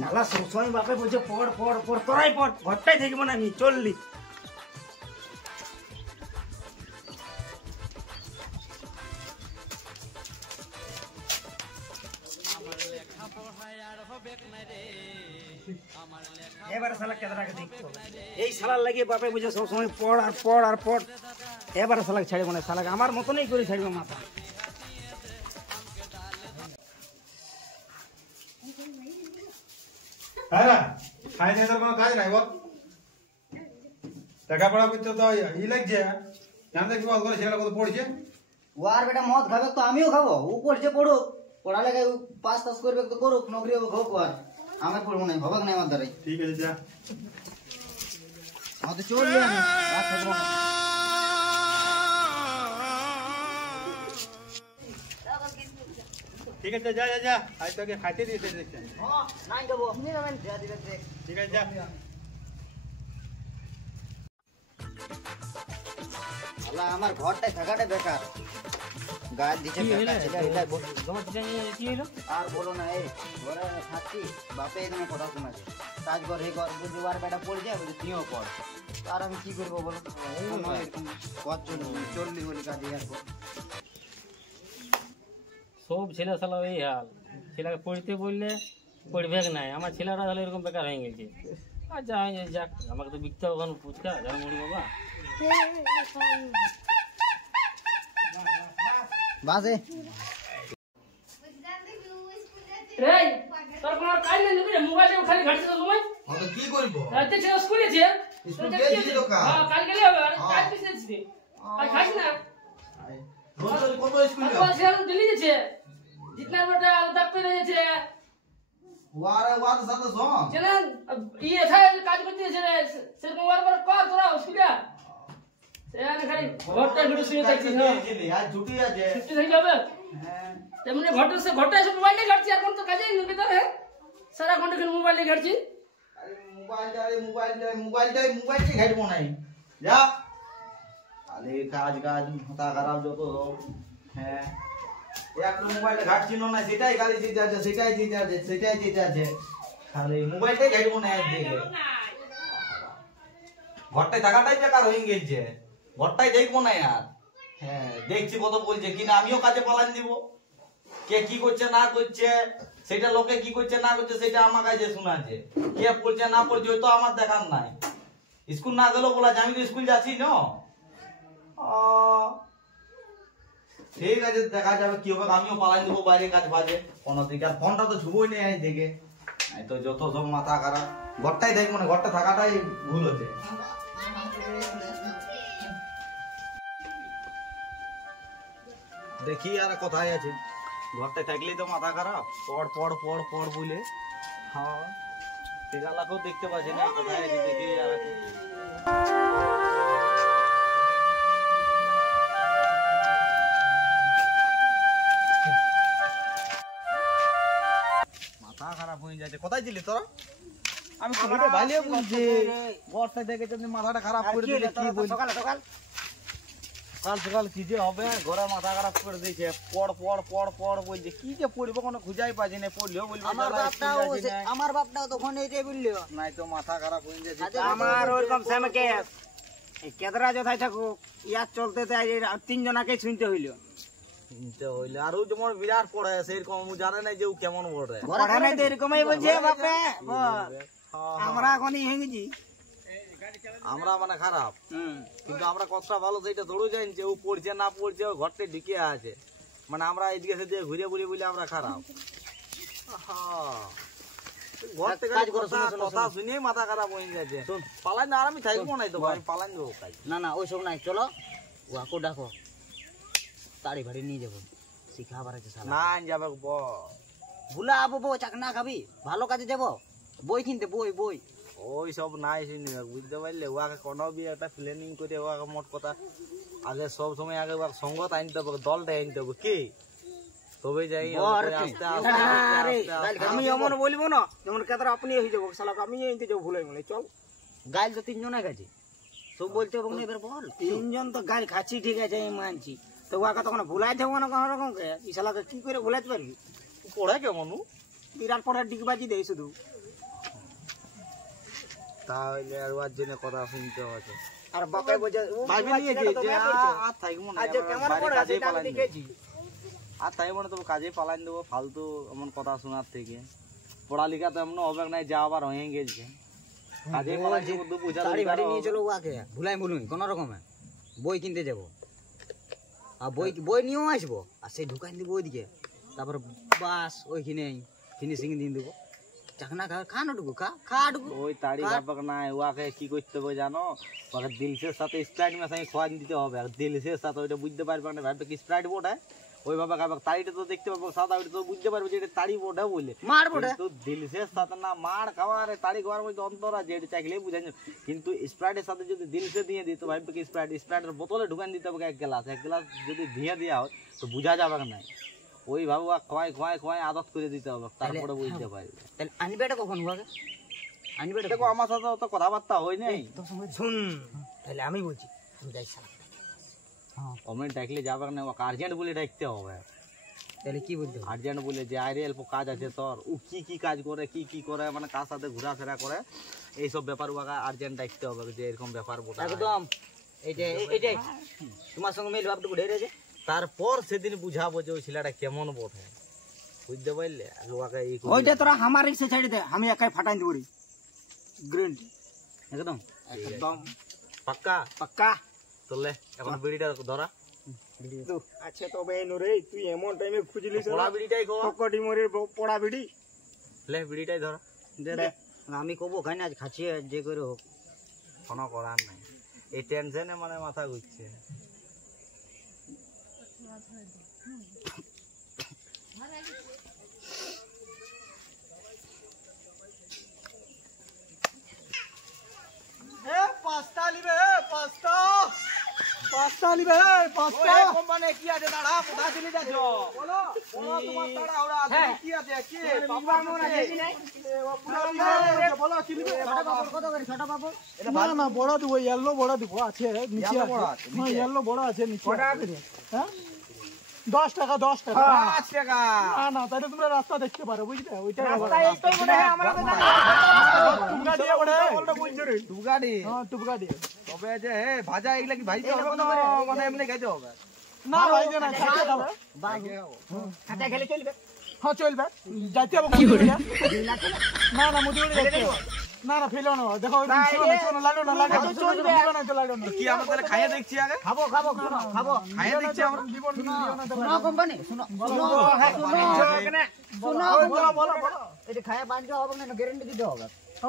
শালা সবসময় বাপে বলছে পড় পড় পড়, তোরাই পড়, ঘরটাই দেখবো না আমি, চললি। এবারে শালা কেদারাকে দেখতে হবে, এই শালার লাগিয়ে বাপে বুঝে সবসময় পড় আর পড় আর পড়। এবারে শালাকে ছাড়বো না, শালাকে আমার মতনই করে ছাড়বো মাথা। হ্যাঁ খাই নাই তোর কোনো কাজ নাই বল, লেখাপড়া করতে তো ই লাগছে, জানতে কি বল করে ছেলেটা কত পড়ছে। ও আর বেটা মদ খাবে তো আমিও খাবো, ও পড়ছে পড়ুক, পড়ালেখায় পাস টাস করবে তো করুক, নকরি হোক, আর আমি পড়বো না, হবে না আমার দ্বারাই। ঠিক আছে যা, আমাদের চলবে আমি আর থাকবো না। ঠিক আছে যা যা যা, আজ তোকে খাইতে দিতে দেখছি। নাই খাবো আপনি যাবেন, যা দিবেন দেখ। ঠিক আছে যা। আল্লাহ আমার ঘরটাই থাকাটা বেকার, গাছ দিচ্ছে আর বলো না, এই ঘরে থাকছি বাপে এখানে কথা শোনাচ্ছে, কাজ কর হে কর, বুঝবার বেটা পড়ে যায়, বলছে তুইও পড়, আর আমি কি করবো বলো, এরকম পথ চললি বলি কাজে আসবো। সব ছেলে শালা এই হাল, ছেলেকে পড়তে বললে পড়বে নাই, আমার ছেলেরা তাহলে এরকম বেকার হয়ে গেছে। আর যা হয়ে যাক, আমাকে তো বিকতে হবে কোনো ফুচকা, যাও মরি বাবা। বাসে রে তোর কোনো কাজ নেই নাকি? মোবাইলে খালি ঘাটছিস সময়। তো কি করব, রাতে ছেলে স্কুলে স্কুল গেছি তো কাল। হ্যাঁ কাল গেলে হবে, আর কাজ পিছিয়েছিস আর খাস না। রোজ কত স্কুল আর ছেলে দিল্লি যাচ্ছে, जितना बड़ा उधर पे যাচ্ছে ওয়ারে ওয়ার সাথে সম ছেলে ইয়ে থাকে কাজ করতে ছেলে সেরকম বারবার কর তোরা অসুবিধা সেখানে খালি ঘরটা ঘুরে শুয়ে থাকছিস। আজ ছুটি আছে, ছুটি হয়ে যাবে হ্যাঁ তেমনি ঘরটা এসে মোবাইলে ঘাটছি, আর কোন তো কাজেই নেই ভিতরে, সারা ঘন্টা খালি মোবাইলে ঘাটছি। আরে মোবাইলটাই ঘাটবো নাই, যা আরে কাজ কাজ মাথা খারাপ যত সব। হ্যাঁ একটা মোবাইলটা ঘাটছিল না, সেটাই খালি দিতে আছে, সেটাই দিতে আছে, সেটাই দিতে আছে, খালি মোবাইলটাই ঘাটবো না আজ থেকে। ঘরটায় থাকাটাই বেকার হয়ে গেছে, ঘরটাই দেখবো না আর। হ্যাঁ দেখছি কত বলছে কিনা, আমিও কাজে পালান দিব, কে কি করছে না করছে সেটা, লোকে কি করছে না করছে সেটা আমার কাছে শোনাচ্ছে, কে পড়ছে না পড়ছে ওই তো আমার দেখার নাই। স্কুল না গেলেও বলা যায়, আমি তো স্কুল যাচ্ছি না। ঠিক আছে দেখা যাবে কি হবে, আমিও পালাই দেবো বাইরে কাজ বাজে কোনো দিকে, আর ফোনটা তো ছুবোই নেই আজ দেখে, তো যত সব মাথা খারাপ, ঘরটাই দেখবো না, ঘরটা থাকাটাই ভুল হচ্ছে। দেখি আর কোথায় আছে, ঘরটায় থাকলেই তো মাথা খারাপ, পড় পড় পড় পড় বলে। হ্যাঁ সেগুলাকেও দেখতে পাচ্ছি না, কোথায় আছে দেখি আর। মাথা খারাপ হয়ে যাচ্ছে, কোথায় ছিলি তোরা? আমি তোমাকে ভালো বুঝছি, বর্ষায় দেখে তুমি মাথাটা খারাপ করে দিলে, কি বলি সকাল সকাল সকাল সকাল কি যে হবে, ঘরে মাথা খারাপ করে দিয়েছে, পড় পড় পড় পড় বলছে, কি যে পড়বো কোনো খুঁজাই পাচ্ছি না, পড়লেও বলবো আমার বাপটাও তখন এই যে বললো নাই, তো মাথা খারাপ হয়ে যাচ্ছে। আমার ওরকম সেম কেস, এই কেদরা যথাই থাকুক ইয়ার চলতে তিনজনাকে শুনতে হইল, চিন্তা হইলে আর ও যেমন বিরাট পড়ে সেরকম জানে না যে ও কেমন পড়ে, পড়া নাই তো এরকমই বলছে বাপে বল। আমরা এখনই হয়ে গেছি, আমরা মানে খারাপ, কিন্তু আমরা কতটা ভালো সেটা ধরো জানি যে ও পড়ছে না পড়ছে, ও ঘরটা ঢুকে আছে, মানে আমরা এদিকে সেদিকে ঘুরে ঘুরে বলে আমরা খারাপ। ঘর থেকে কথা শুনে মাথা খারাপ হয়ে যাচ্ছে, পালাই না, আর আমি থাকবো নাই তো, আমি পালাই দেবো তাই। না না ওইসব নাই, চলো ওয়াকো ডাকো, তাড়ি ভাড়ি নিয়ে যাবো, শিখাবার আছে না যাবে ভুলা আবো চাকনা খাবি, ভালো কাজে যাবো, বই কিনতে বই বই ওই সব নাই শুনবে, বুঝতে পারলে, ওকে কোনো বি একটা প্ল্যানিং করে ওকে মোট কথা আগে সব সময় আগে ওকে সঙ্গত আনতে হবে, দলটা আনতে হবে, কি তবে যাই আস্তে আস্তে। আমি এমন বলবো না যেমন কেদার আপনি হয়ে যাবো, শালা আমি এনতে যাবো ভুলে গেলে, চল। গাইল তো তিনজনে গেছে, সব বলতে হবে না, এবার বল তিনজন তো গাল খাচ্ছি, ঠিক আছে আমি মানছি, তো ওকে তখন ভুলাই থাকবো না কোনো রকমকে, এই শালাকে কি করে ভুলাইতে পারবি? পড়ে কেমন বিরাট পড়ার ডিগবাজি দেয় শুধু, তাহলে আর ওর জন্য কথা শুনতে হবে। আর বাপে বলছে ভাবি নিয়ে কি যে আর থাকবো না, আজ কেমন বাইরে পড়া কাজেই সেটা আমি পালাইন দেবো। দেখেছি। আর থাকবো না, তবে কাজেই পালাইন দেবো ফালতু এমন কথা শোনার থেকে। পড়ালেখা তো এমন হবে নাই, যা আবার হয়ে গেছে কাজেই পালাইন দেবো। তো বুঝা গাড়ি বাড়ি নিয়ে চলো ওকে ভুলাই বলুন কোনো রকমে বই কিনতে যাবো, আর বই নিয়েও আসবো, আর সেই ঢুকাই দিব ওইদিকে, তারপর বাস ওইখানে ফিনিশিং দিয়ে দেবো। চাকনা খানো ঢুকু খাটুকু ওই তাড়ি ব্যাপার নাই, ওকে কি করতে হবে জানো, ওকে দিলসের সাথে স্প্রাইট মেশাই খোয়ান দিতে হবে। আর দিলসের সাথে ওইটা বুঝতে পারবে না, ভাববে কি স্প্রাইট বোর্ড ওইভাবে খাবে। তাড়িটা তো দেখতে পাবো সাদা, ওইটা তো বুঝতে পারবে যে এটা তাড়ি বোর্ড বলে মারবো কিন্তু দিলসের সাথে না মার খাওয়ার তাড়ি খাওয়ার মধ্যে অন্তর আছে, এটা চাইলেই বুঝাই। কিন্তু স্প্রাইটের সাথে যদি দিলসে দিয়ে দিই তো ভাববে কি স্প্রাইটের বোতলে ঢুকান দিতে হবে এক গ্লাস যদি দিয়ে দেওয়া হয় তো বুঝা যাবে না। ওইভাবে খোয়াই আদত করে দিতে হবে, তারপরে বুঝতে পারবে। তাহলে আনবেটা কখন ওকে আনবে দেখো আমার সাথে অত কথাবার্তা হয় নাই। শুন তাহলে আমি বলছি, আমি যাই শালা। কমেন্ট ডাকলে যাবে না, ওকে আর্জেন্ট বলে ডাকতে হবে। তাহলে কি বলতে হবে? আর্জেন্ট বলে যে আরে অল্প কাজ আছে তোর, ও কি কাজ করে কি করে, মানে কার সাথে ঘোরাফেরা করে, এইসব ব্যাপার ওকে আর্জেন্ট ডাকতে হবে যে এরকম ব্যাপার বোটা। একদম এইটাই তোমার সঙ্গে মেল ভাবটুকু ঢেরে আছে। তারপর সেদিন বুঝাবো যে ওই ছেলেটা কেমন বটে, বুঝতে পারলে। আর ওকে এই করে- ওইটা তোরা আমার রিক্সে ছেড়ে দে, আমি একাই ফাটাই দেবো রে গ্রিন একদম একদম পাক্কা পাক্কা। তোলে এখন বিড়িটা ধরা, আচ্ছা তবে রে তুই এমন টাইমে খুঁজলিস পড়া বিড়িটাই খাওয়া, পকটি মরে পড়া বিড়ি লে বিড়িটাই ধরা। দে আমি কবো খাই না, আজ খাচ্ছি যে করে হোক। কোনো করার নাই, এই টেনশনে মানে মাথা ঘুরছে। না বড় দিব ইয়েলো বড় দিব আছে নিচে আছে হ্যাঁ ইয়েলো বড় আছে নিচে হ্যাঁ 10 টাকা 10 টাকা 5 টাকা না না তাহলে তোমরা রাস্তা দেখতে পারো বুঝলে ওইটা রাস্তা এই তো মনে হয় আমরা তো জানি টুপকা দিয়ে বড় বলটা বলছো রে তুগাড়ি হ্যাঁ টুপকা দিয়ে তবে যে হে ভাজা এগুলা কি ভাইতে হবে না, মানে এমনি খাইতে হবে। না ভাই না খাইতে দাও খাতা খেলে চলবে হ্যাঁ চলবে যাইতে হবে কি করে না না মুদি উড়ে যাইতে হবে। না না ফেলো না দেখো শোনো লাগো না চলবে না তো লাগো না কি আমরা তাহলে খাইয়ে দেখছি আগে, খাবো খাবো খাইয়ে দেখছি আমরা। জীবন না তো শোনো কোম্পানি শোনো বলো বলো বলো এটা খায়া বাঁধতে হবে না, গ্যারান্টি দিতে হবে।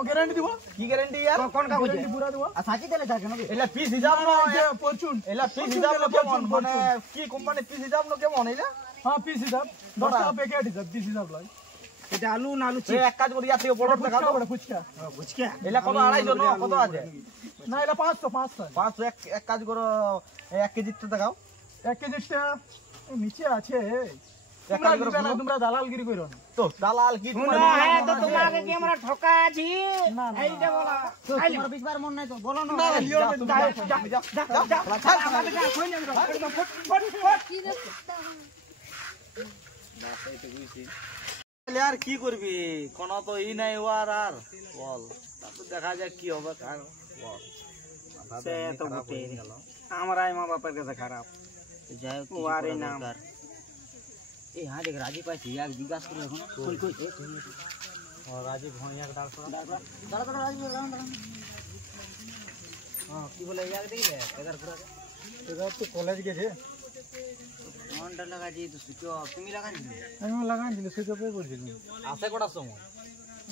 গ্যারান্টি দিব কি গ্যারান্টি ইয়ার? কোন কাগজে গ্যারান্টি পুরা দিব আর সাথে তেলে থাকে নাকি? এলা পিস হিসাব না, ফরচুন এলা পিস হিসাব না কেমন, মানে কি কোম্পানি পিস হিসাব না কেমন এলা? হ্যাঁ পিস হিসাব 10 টাকা প্যাকেট হিসাব পিস হিসাব লাগে। এটা আলু না আলু এই এক কাজ করি ইয়ার থেকে বড় দেখা দাও। ফুচকা বুঝকে এলা কত 250 না কত আছে? না এটা 500 500 এক কাজ করো, 1 কেজি তো দেখাও। 1 কেজিটা নিচে আছে। এক কাজ করো, তোমরা দালালগিরি করো না। তো দালাল কি শুনো হ্যাঁ তো তোমাকে কি আমরা ঠকাছি না, না, এইটা বলা তো তোমার বিচবার মন নাই তো বলো না। না লিও না যা যা যা যা আমাদের যা কই না একদম ফট ফট তাহলে আর কি করবি, কোন তো ই নাই ওর আর বল, তারপর দেখা যাক কি হবে কার বল। সে তো বটে আমরাই মা বাপের কাছে খারাপ যাই হোক ও আরে নাম এই হ্যাঁ দেখ রাজি পাইছি এক জিজ্ঞাসা করে এখন কই কই রাজীব ভইয়া ডাকছো, দাঁড়া রাজি দাঁড়া হ্যাঁ কি বলে ইয়াক দেখলে এগার পুরা এবার তো কলেজ গেছে মনটা লাগাজি তো সুচ তুমি লাগানি আমি লাগাইছিল সেটা পে করছিল আসে কটার সময়?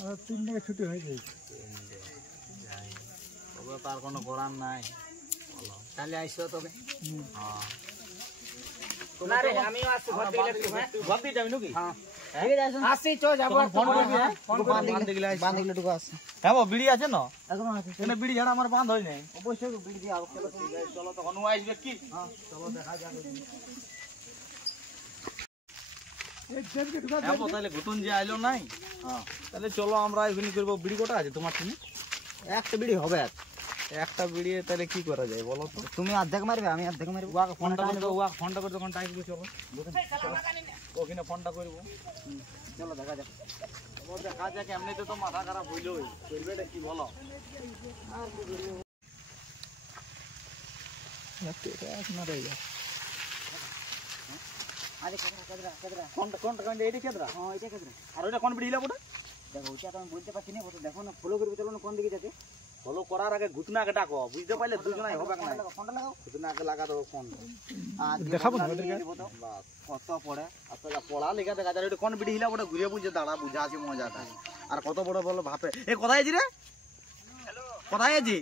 আর 3 টাকা ছুটি হয়ে যায়। তবে তার কোনো করার নাই। তাহলে আইসো তবে হ্যাঁ না রে আমিও আসছি ঘর থেকে একটু হ্যাঁ ঘর দিয়ে যাবি নাকি? হ্যাঁ ঠিক আছে আসছি চো যাবো ফোন করবি, হ্যাঁ? বাঁধ দিলে টুকু আছে হ্যাঁ বাবা, বিড়ি আছে না? এখন আছে এখানে বিড়ি ছাড়া আমার বাঁধ হয় নাই। অবশ্যই বিড়ি দিয়ে আলো চলো চলো তখন ও আসবে কি? চলো দেখা যাক এক দেড়কে ঢুকা হ্যাঁ বাবা, তাহলে ঘুটুন যে আইলো নাই, তাহলে চলো আমরা এখানে করবো। বিড়ি কটা আছে তোমার তুমি? একটা বিড়ি হবে একটা বিড়ি তাহলে কি করা যায় বলো তো? তুমি অর্ধেক মারবে আমি অর্ধেক মারবো ওয়াকে ফোনটা করে দাও, ওয়াকে ফোনটা করে তখন টাইম চলো ওখানে ফোনটা করবো। চলো দেখা যাক ও দেখা যাক, এমনিতে তো মাথা খারাপ হইলই, করবেটা কি বলো? আরে কেদরা কোনটা এইটা কেদরা? হ্যাঁ এটা কেদরা। আর ওইটা কোন বিড়িলা বটে? দেখো ওইটা তো আমি বলতে পারছি না, দেখো না ফলো করবে চলো না কোন দিকে যাচ্ছে। ফলো করার আগে ঘুতনা আগে ডাকো, বুঝতে পারলে দুজনাই হবে না। ফোনটা লাগাও। ঘুতনা আগে লাগা দেবো ফোন। আর দেখাবো না ওদেরকে কত পড়ে। আচ্ছা পড়া লেখা দেখা যায়, ওইটা কোন বিড়ি হিলা বটে ঘুরে বুঝে দাঁড়া, বুঝা আছে মজাটা। আর কত বড় বলো ভাপে। এ কোথায় আছি রে? কোথায় আছি?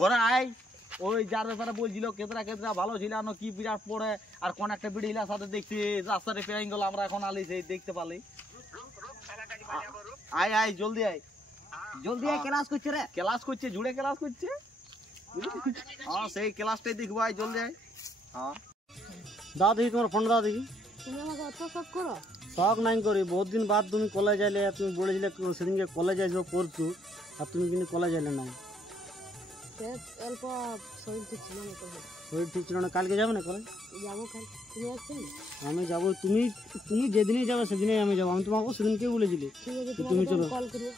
ঘরে আয়। ওই যার ব্যাপারে বলছিল কেতরা ভালো ছিল না, কি বিরাট পড়ে। আর কোন একটা বিড়ি হিলার সাথে দেখছি রাস্তাতে পেয়ে গেল, আমরা এখন আলি সেই দেখতে পালি। আয় আয় জলদি আয়। জলদি আয়, ক্লাস করছে রে। ক্লাস করছে, জুড়ে ক্লাস করছে। হ্যাঁ সেই ক্লাসটাই দেখবো, আয় জলদি আয়। হ্যাঁ দাও দেখি তোমার ফোন দাও দেখি। তুমি আমাকে অত শখ করো? শখ নাই করি, বহুত দিন বাদ তুমি কলেজ আইলে, তুমি বলেছিলে সেদিনকে কলেজ আসবো পড়তু, আর তুমি কিন্তু কলেজ আইলে নাই। অল্প শরীর ঠিক ছিল না, শরীর ঠিক ছিল না, কালকে যাবে না কলেজ? যাবো কাল। তুমি আসছো? আমি যাবো, তুমি যেদিনই যাবে সেদিনই আমি যাবো। আমি তোমাকে সেদিনকে বলেছিলি ঠিক আছে, তুমি চলো। কল করবো।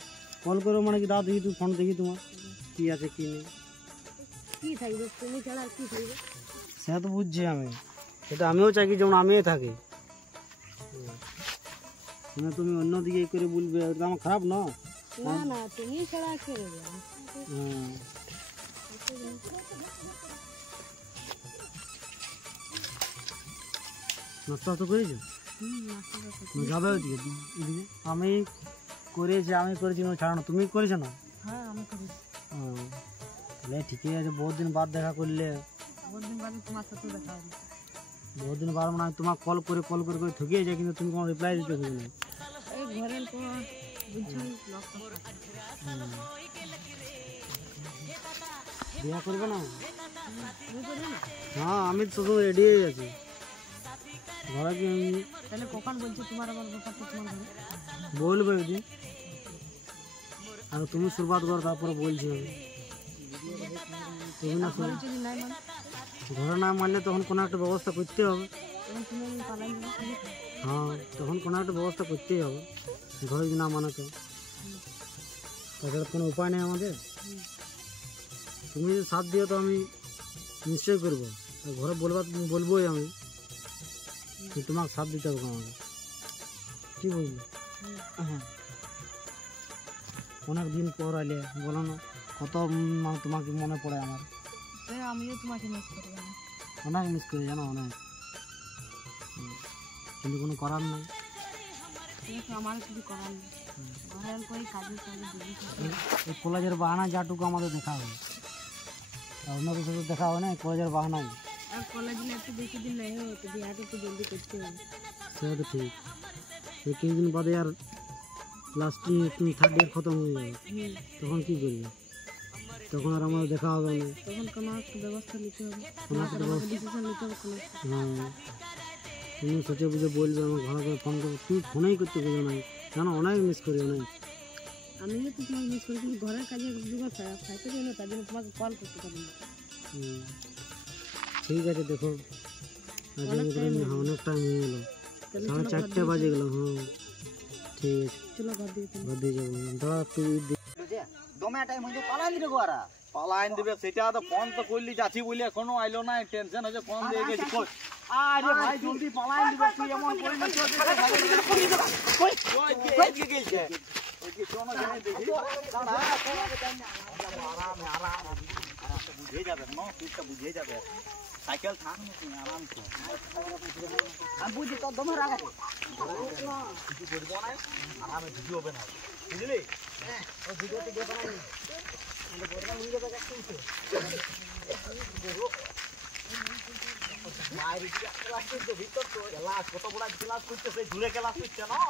কল করো মানে কি, দাও দেখি তুমি ফোন দেখি তোমার কি আছে কি নেই। কি থাকবে তুমি ছাড়া আর কি থাকবে? সেটা তো বুঝছি আমি, সেটা আমিও চাই কি যেমন আমিও থাকি। মানে তুমি অন্যদিকে করে বলবে, এটা আমার খারাপ না। না না, তুমি ছাড়া কে রইবে? হ্যাঁ নাস্তা তো করেছো? যাবে ওইদিকে? আমি করেছি ছাড়ানো, তুমি করেছো না? হ্যাঁ আমি করেছি। তাহলে ঠিকই আছে, বহুত দিন বাদ দেখা করলে। বহুত দিন বাদে তোমার সাথে দেখা হলো। বহুত দিন বাদ মানে তোমার কল করে ঠকিয়ে যায়, কিন্তু তুমি কোনো রিপ্লাই দিতে হবে না। এই ঘরের পর বুঝছো লক বিয়া করবে না? তুমি করবে না? হ্যাঁ আমি তো রেডি হয়ে গেছি। ঘরে কি তাহলে কখন বলছো তোমার আবার ব্যাপারটা তোমার ঘরে? বলবো একদিন, আর তুমি শুরুয়াত করো, তারপরে বলছি আমি। তুমি না ঘরে যদি নাই মানে ঘরে না মানলে তখন কোনো একটা ব্যবস্থা করতে হবে। তখন তুমি পালাই যাবে। হ্যাঁ তখন কোনো একটা ব্যবস্থা করতেই হবে, ঘরে যদি না মানে তো। তাছাড়া কোনো উপায় নেই আমাদের। তুমি যদি সাথ দিও তো আমি নিশ্চয়ই করবো, আর ঘরে বলবোই আমি, তোমাকে সাথ দিতে হবে আমাকে। কি বলবো? হ্যাঁ অনেক দিন পর আইলে বলো না, কত তোমাকে মনে পড়ে আমার। আমিও তোমাকে মিস করি, অনেক মিস করি জানো, অনেক। কিন্তু কোনো করার নাই। আমার কিছু করার নেই, ঘরের করে কাজে এই কলেজের বাহানা যাটুকু আমাদের দেখা হয়, আর অন্য কিছু তো দেখা হয় না। কলেজের বাহানাই আর কলেজ में একটু বেশি দিন नहीं हो तो बिहार तो जल्दी करते हैं। সেটা তো ঠিক। এই কিছুদিন বাদে আর ক্লাস 3rd ইয়ার খতম হয়ে যাবে, তখন কি করবে? তখন আর আমাদের দেখা হবে না। তখন কোনো একটা ব্যবস্থা নিতে হবে, কোনো একটা ডিসিশন নিতে হবে কোনো। হ্যাঁ তুমি সোচে বুঝে বলবে, আমার ভালো করে ফোন করবো, তুমি ফোনেই করতে বুঝো নাই জানো, অনেক মিস করি অনেক। আমিও তো তোমাকে মিস করি, কিন্তু ঘরের কাজে যুগে খাইতে দিই না, তার জন্য তোমাকে কল করতে পারি না। ঠিক আছে দেখো, অনেক টাইম হয়ে গেল, 4:30 বাজে গেল। হ্যাঁ ঠিক আছে, চলো ঘর দিয়ে যাবো। দাঁড়া একটু দমে টাইম হয়ে পালাই দিলে গোয়ারা। পালাইন দিবে, সেটা তো ফোন তো করলি যাচ্ছি বলে এখনো আইলো না, টেনশন হচ্ছে, ফোন দিয়ে গেছি। আরে ভাই জলদি পালাইন দিবে, তুই এমন করি না। বুঝে যাবে না, তুইটা বুঝে যাবে। সাইকেল থাক না, তুমি আরাম কর। আমি বুঝি তোর দমে রাখ আছে। কিছু করবো না, আরামে ভিডিও হবে না, বুঝলি? কত বড় ক্লাস করছে, সেই দূরে ক্লাস করছে না।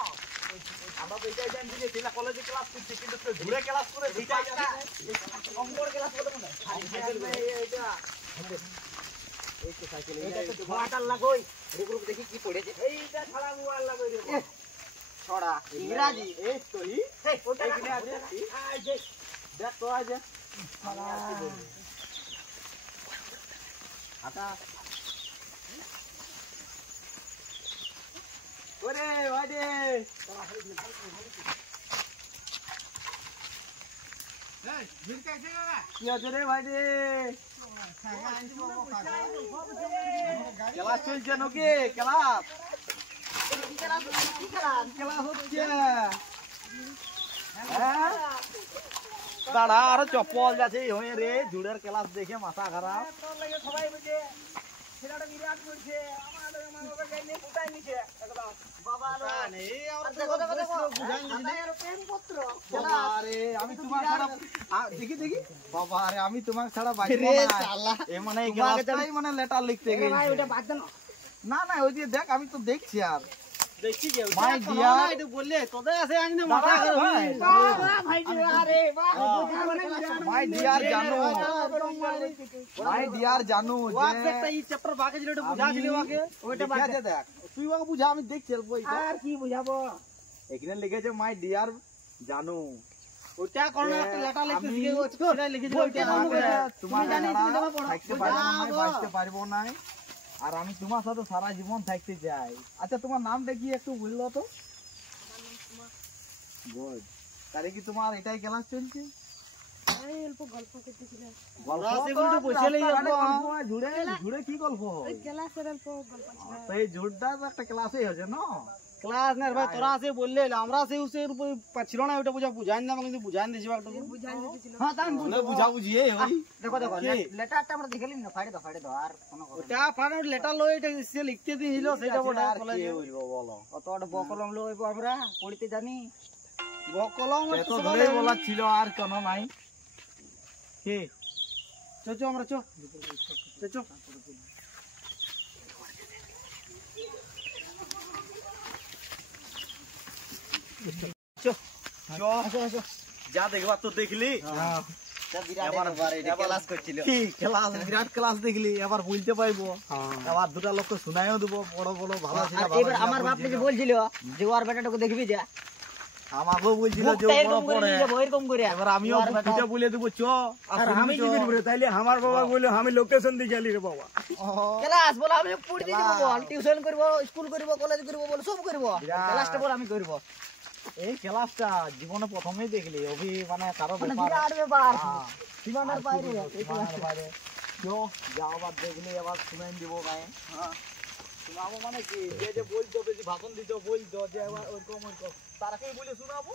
আমরা তো এটাই জানি যে ছেলে কলেজে ক্লাস করছে, কিন্তু দূরে ক্লাস করে সেটাই জানি। অঙ্কর ক্লাস করতে মনে দেখি কি পড়েছে। এইটা ছাড়া মোবাইল লাগবে রে। ছড়া ইংরাজি এই তো এইখানে আছে, দেখ তো আছে। আটা ওরে ভাইরে কি আছে রে ভাইরে ক্লাস চলছে নাকি ক্লাস হচ্ছে দাঁড়া আরো চপ্পল যাচ্ছে হয়ে রে জুড়ের ক্লাস দেখে মাথা খারাপ সবাই বুঝে ছেলেটা বিরাট করছে আমার বাবা গাই নিয়ে কোথায় নিছে একদম বাবা আমি তোমার ছাড়া দেখি দেখি বাবা আরে আমি তোমার ছাড়া মানে মানে লেটার লিখতে গেছি না না ওই যে দেখ আমি তো দেখছি আর দেখছি যে মাই ডিয়ার এটা বললে তোদের আছে আইনে মাথা খারাপ হয় ভাই আরে বাহ মাই ডিয়ার জানো মাই ডিয়ার জানো একটা এই চ্যাপ্টার বাকি ছিল এটা বুঝা দিলে ওকে ওইটা বাকি দেখ তুই ওকে বুঝা আমি দেখছি বইটা আর কি বুঝাবো এখানে লিখেছে মাই ডিয়ার জানো ওটা কোন একটা লেটার লিখতে শিখে সেটা লিখে দিও ওটা তোমার জানি তুমি থাকতে পারবো না বাঁচতে পারবো না আর আমি তোমার সাথে সারা জীবন থাকতে চাই আচ্ছা তোমার নামটা কি একটু বললো তো গুড তারে কি তোমার এটাই ক্লাস চলছে আমি অল্প গল্প করতেছিলাম ঝুড়ে কি গল্প ওই ক্লাসের অল্প গল্প ছিল তো এই ঝুড়টা তো একটা ক্লাসেই হচ্ছে না ক্লাস না ভাই তোরা আছে বললে আমরা সেই উসের উপর ছিল না ওটা বুঝাই না কিন্তু বুঝাই দিছি একটা বুঝাই দিতেছিল হ্যাঁ তাই বুঝা বুঝিয়ে দেখো দেখো লেটারটা আমরা দেখেলি না ফাড়ে দাও আর কোনো ওটা পারে লেটার লই এটা সে লিখতে দিছিল সেটা বড় আর কি বলবো বলো কত বড় বকলম লইব আমরা পড়তে জানি বকলম এত ধরে বলা ছিল আর কেন নাই কি চো আমরা চো যা দেখবা তো দেখলি ক্লাস করছিল কি ক্লাস বিরাট ক্লাস দেখলি এবার বলতে পারবো এবার দুটা লোককে শোনাইও দেবো বড় বড় ভালো ছিল আর এবার আমার বাপ যে বলছিল যে ওর বেটাটাকে দেখবি যা আমাকেও বলছিল যে বড় পড়ে এরকম করে এবার আমিও দুটা বলে দেবো চ আর আমি কি করব তাইলে আমার বাবা বললো আমি লোকেশন দিয়ে গেলি রে বাবা ক্লাস বলে আমি পড়তে দিব বল টিউশন করব স্কুল করব কলেজ করব বল সব করব ক্লাসটা বল আমি করব এই ক্লাসটা জীবনে প্রথমেই দেখলি অভি মানে কারো মানে ব্যাপার বিরাট ব্যাপার হ্যাঁ। সীমানার বাইরে সীমানার বাইরে চো যাও আবার দেখলি এবার শুনাই দিব গায়ে শোনাবো মানে কি যে যে বলতো বেশি ভাষণ দিত বলতো যে এবার ওরকম তারাকেই বলে শোনাবো